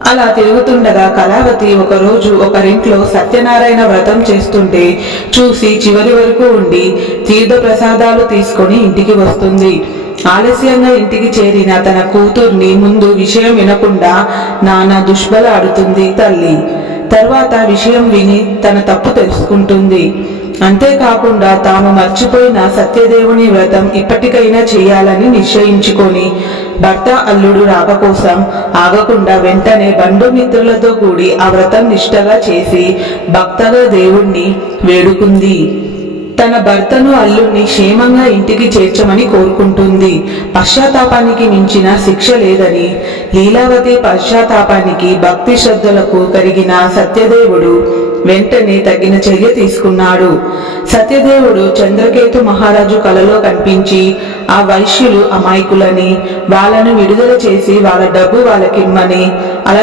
అలా తిరుగుతుండగా కళావతి ఒకరోజు ఒకరింట్లో సత్యనారాయణ వ్రతం చేస్తుంటే చూసి చివరి వరకు ఉండి తీర్థ ప్రసాదాలు తీసుకొని ఇంటికి వస్తుంది. ఆలస్యంగా ఇంటికి చేరిన తన కూతుర్ని ముందు విషయం వినకుండా నానా దుష్బలాడుతుంది తల్లి. తర్వాత విషయం విని తన తప్పు తెలుసుకుంటుంది. అంతేకాకుండా తాము మర్చిపోయిన సత్యదేవుని వ్రతం ఇప్పటికైనా చేయాలని నిశ్చయించుకొని భర్త అల్లుడు రాక కోసం ఆగకుండా వెంటనే బంధుమిత్రులతో కూడి ఆ వ్రతం నిష్టగా చేసి భక్తగా దేవుణ్ణి వేడుకుంది. తన భర్తను అల్లుణ్ణి క్షేమంగా ఇంటికి చేర్చమని కోరుకుంటుంది. పశ్చాత్తాపానికి మించిన శిక్ష లేదని, లీలావతి పశ్చాత్తాపానికి భక్తి శ్రద్ధలకు కరిగిన సత్యదేవుడు వెంటనే తగిన చర్య తీసుకున్నాడు. సత్యదేవుడు చంద్రకేతు మహారాజు కలలో కనిపించి ఆ వైశ్యులు అమాయకులని, వాళ్ళను విడుదల చేసి వాళ్ళ డబ్బు వాళ్ళకిమ్మని, అలా